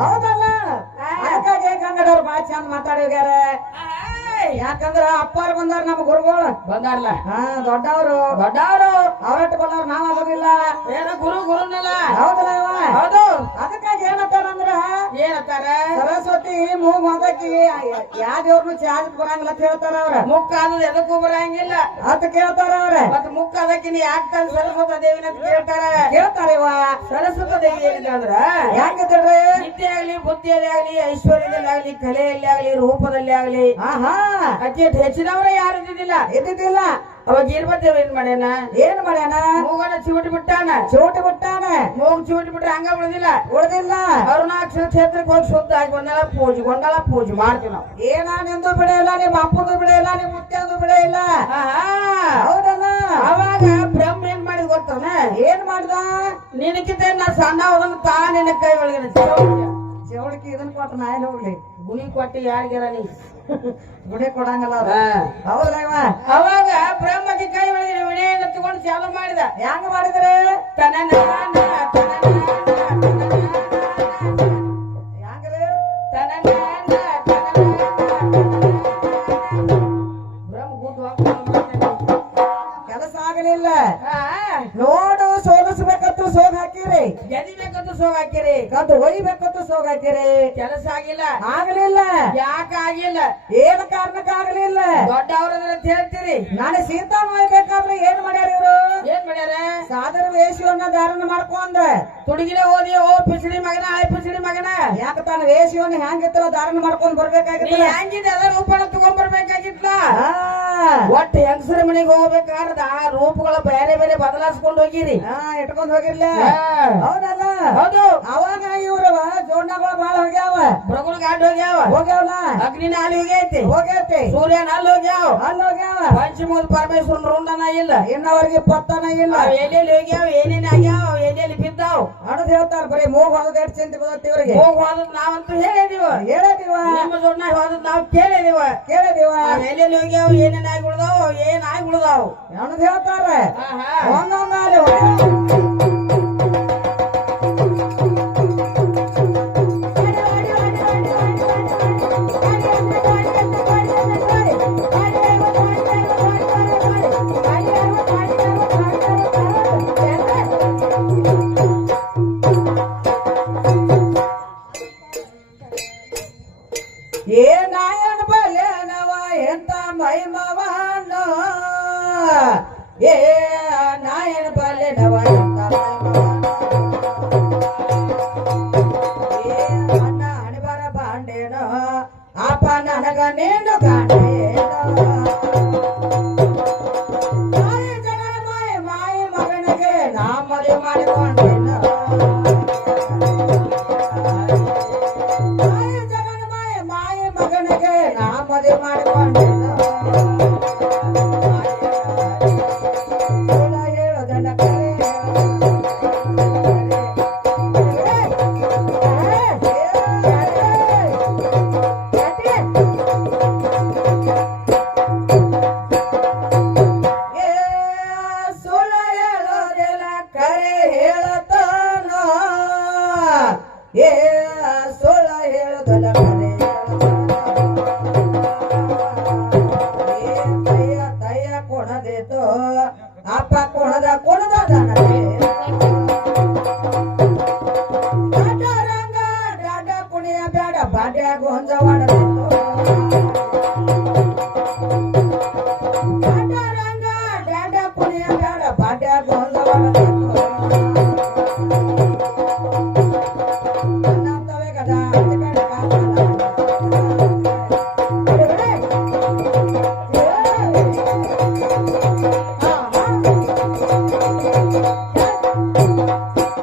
ಹೌದಲ್ಲ ಅದಕ್ಕಾಗಿ ಗಂಗಡವ್ರು ಬಾಳ ಚಂದ ಮಾತಾಡಿಗ್ಯಾರ. ಯಾಕಂದ್ರ ಅಪ್ಪಾರು ಬಂದಾರ ನಮ್ಮ ಗುರುಗಳು ಬಂದಾರಲ್ಲ. ದೊಡ್ಡವರು ಅವರಟ್ಟು ಬಂದವ್ರು ನಾವ್ ಆಗೋದಿಲ್ಲ. ಏನ ಗುರುನಲ್ಲ. ಹೌದಲ್ಲ ಇವ. ಹೌದು. ಅದಕ್ಕಾಗಿ ಏನಂತಾರಂದ್ರ ಸರಸ್ವತಿ ಮೂಗ್ ಮೊದಕಿ ಯಾ ದೇವ್ರನು ಚಾರ್ಜ್ ಬರಂಗಿಲ್ಲ ಅಂತ ಹೇಳ್ತಾರ ಅವ್ರ. ಮುಕ್ಕ ಅನ್ನೋದು ಎದಕ್ಕೂ ಬರಂಗಿಲ್ಲ ಅಂತ ಕೇಳ್ತಾರ ಅವ್ರ. ಮತ್ತ ಮುಕ್ಕ ಅದಕ್ಕೆ ನೀ ಯಾಕೆ ಸರಸ್ವತಿ ದೇವಿನ ಅಂತ ಕೇಳ್ತಾರ ಇವ. ಸರಸ್ವತಿ ದೇವಿ ಏನಿದೆ ಅಂದ್ರ ಯಾಕಂದ್ರೆ ವಿದ್ಯೆ ಆಗ್ಲಿ ಬುದ್ಧಿಯಲ್ಲಿ ಆಗ್ಲಿ ಐಶ್ವರ್ಯದಲ್ಲಿ ಆಗ್ಲಿ ಕಲೆಯಲ್ಲಿ ಆಗ್ಲಿ ರೂಪದಲ್ಲಿ ಆಗ್ಲಿ ಅತಿ ಹೆಚ್ಚಿನವ್ರ ಯಾರು ಇದ್ದಿದ್ದಿಲ್ಲ. ಅವಾಗ ಇರ್ಬತ್ತೇವ ಏನ್ ಮಾಡ್ಯಾನ ಮೂಗನ ಚಿವುಟಿ ಬಿಟ್ಟಾನ ಮೂಗ್ ಚಿವುಟಿ ಬಿಟ್ರೆ ಹಂಗ ಉಳಿದಿಲ್ಲ. ಅರುಣಾಕ್ಷರ ಕ್ಷೇತ್ರಕ್ಕೆ ಹೋಗಿ ಶುದ್ಧ ಆಗಿ ಗೊಂಡಲ ಪೂಜೆ ಮಾಡ್ತೀವಿ ನಾವು. ಏನ ನಿಂದು ಬಿಡ ಇಲ್ಲ, ನಿಮ್ಮ ಅಪ್ಪಂದು ಬಿಡ ಇಲ್ಲ, ನಿಮ್ಮ ಮುತ್ಯಂದು ಬಿಡ ಇಲ್ಲ. ಹೌದಲ್ಲ. ಅವಾಗ ಬ್ರಹ್ಮ ಏನ್ ಮಾಡಿದ್ ಗೊತ್ತಾನ? ಏನ್ ಮಾಡ್ದ? ನಿನಕಿತ ನಾ ಸಣ್ಣ ಹೋದನ್ನು ತಾ ನಿನ್ನ ಕೈ ಒಳಗೆ ಚವಳಿಕೆ ಇದನ್ ಕೊಟ್ಟ ನಾ ಎಲ್ಲಿ ಹೋಗ್ಲಿ? ಗುಣಿ ಕೊಟ್ಟಿ ಯಾರಿಗಾರ ನೀ ಗುಣಿ ಕೊಡಂಗಲ್ಲ. ಹೌದಲ್ಲ. ಅವಾಗ ಬ್ರಹ್ಮಜಿ ಕೈ ಒಳಗೆ ವಿಣಯನ ತಗೊಂಡು ಚಾಲು ಮಾಡಿದ. ಹೆಂಗ ಮಾಡಿದ್ರೆ ಕೆಲಸ ಆಗಲಿಲ್ಲ. ನೋಡು ಸೋಲಿಸ್ಬೇಕಂತೂ ಸೋಗ್ ಹಾಕಿರಿ, ಗೆದಿಬೇಕಂತೂ ಸೋಗ್ ಹಾಕಿರಿ, ಕದ್ದು ಒಯ್ಬೇಕಂತೂ ಸೋಗ್ ಹಾಕಿರಿ. ಕೆಲಸ ಆಗಲಿಲ್ಲ. ಯಾಕ ಆಗಿಲ್ಲ? ಏನ್ ಕಾರಣಕ್ಕ ಆಗಲಿಲ್ಲ? ದೊಡ್ಡವ್ರದ್ರ ಅಂತ ಹೇಳ್ತೀರಿ. ನಾನು ಸೀತಾ ಒಯ್ಬೇಕಾದ್ರೆ ಏನ್ ಮಾಡ್ಯಾರ ಇವ್ರು? ಏನ್ ಮಾಡ್ಯಾರ? ಸಾದರ ವೇಷವನ್ನ ಧಾರಣ ಮಾಡ್ಕೊಂಡ ತುಡುಗಿನ ಓದಿ ಓ ಪಿಸಡಿ ಮಗನ ಆಯ್ ಪಿಸಡಿ ಮಗನ ಯಾಕ ತಾನ ವೇಷವನ್ನ ಹೆಂಗಿತ್ತಲ್ಲ ಧಾರಣ ಮಾಡ್ಕೊಂಡ್ ಬರ್ಬೇಕಾಗಿತ್ತು. ಹೆಂಗಿದೆ ಅದ ರೂಪನ ತಗೊಂಡ್ ಬರ್ಬೇಕಾಗಿತ್ತ. ಒಟ್ಟು ಹೆಂಗಸರ ಮನೆಗೆ ಹೋಗ್ಬೇಕಾದ ಆ ರೂಪಗಳ ಬೇರೆ ಬೇರೆ ಬದಲಾಯಿಸ್ಕೊಂಡು ಹೋಗಿರಿ, ಇಟ್ಕೊಂಡ್ ಹೋಗಿರ್ಲ. ಹೌದಲ್ಲ. ಹೌದು. ಅವಾಗ ಇವ್ರವ ಜೋಡ್ನಗಳು ಬಾಳ ಹೋಗ್ಯಾವ, ಪ್ರಗುಳ ಗಾಡ್ ಹೋಗ್ಯಾವಲ್ಲ, ಅಗ್ನಿನ ಅಲ್ಲಿ ಹೋಗೈತಿ, ಸೂರ್ಯನ ಅಲ್ಲಿ ಹೋಗ್ಯಾವ, ಪಂಚಮೂಲ ಪರಮೇಶ್ವರನ ರುಂಡನ ಇಲ್ಲ, ಇನ್ನವರಿಗೆ ಪತ್ತನ ಇಲ್ಲ. ಎಲ್ಲೆಲ್ಲಿ ಹೋಗ್ಯಾವ, ಏನೇನ್ ಆಗ್ಯಾವ, ಎಲ್ಲೆಲ್ಲಿ ಬಿದ್ದಾವ್ ಅನ್ನೋದು ಹೇಳ್ತಾರ. ಬರೀ ಮೂಗ್ ಹೋದ ಚಿಂತೆ ಬದತ್ತಿ ಇವ್ರಿಗೆ. ಮೂಗ್ ಹೋದದ್ ನಾವಂತೂ ಹೇಳಿದೀವ. ನಿಮ್ಮ ಜೋಡ್ನಾಗ ಹೋದದ್ ನಾವು ಕೇಳಿದೀವ. ಎಲ್ಲೆಲ್ಲಿ ಹೋಗ್ಯಾವ, ಏನೇನ್ ಆಗಿ ಉಳ್ದಾವ್, ಏನ್ ಆಗಿ ಉಳ್ದಾವ್ ಅನ್ನೋದು ಹೇಳ್ತಾರ. ಏನಾಯನ್ ಬಲ್ಯನವ ಎಂತ ಮೈಮವನ, ಏ ನಾಯನ್ ಬಲ್ಯನವ ಎಂತ ಮೈಮವನ, ಏ ಅಣ್ಣ ಹಣಿಬರ ಬಾಂಡೇನೋ ಅಪ್ಪ ನನಗ ನೀನು ಕಾಣೇನೋ, ಜಗನ ಮಾಯಿ ಮಗನಿಗೆ ನಾ ಮದುವೆ ಮಾಡಿಕೊಂಡೇನೋ, ನಾ ಮದುವೆ ಮಾಡಿಕೊಂಡೇನೋ, ಹೇಳೋದನ್ನ ಸುಳ್ಳ ಹೇಳೋದಿಲ್ಲ ಕರೆ ಹೇಳತಾನೋ, ಏ ಸುಳ್ಳ ಹೇಳೋದಲ್ಲ ಕರೆ ಕೊಡದೇತೋ ಅಪ್ಪ ಕೊಡದ ರಂಗ ಡಾಡ ಕುಣಿಯ ಬೇಡ ಬಾಡ್ಯಾಗ ಹೊಂಜವಾಡ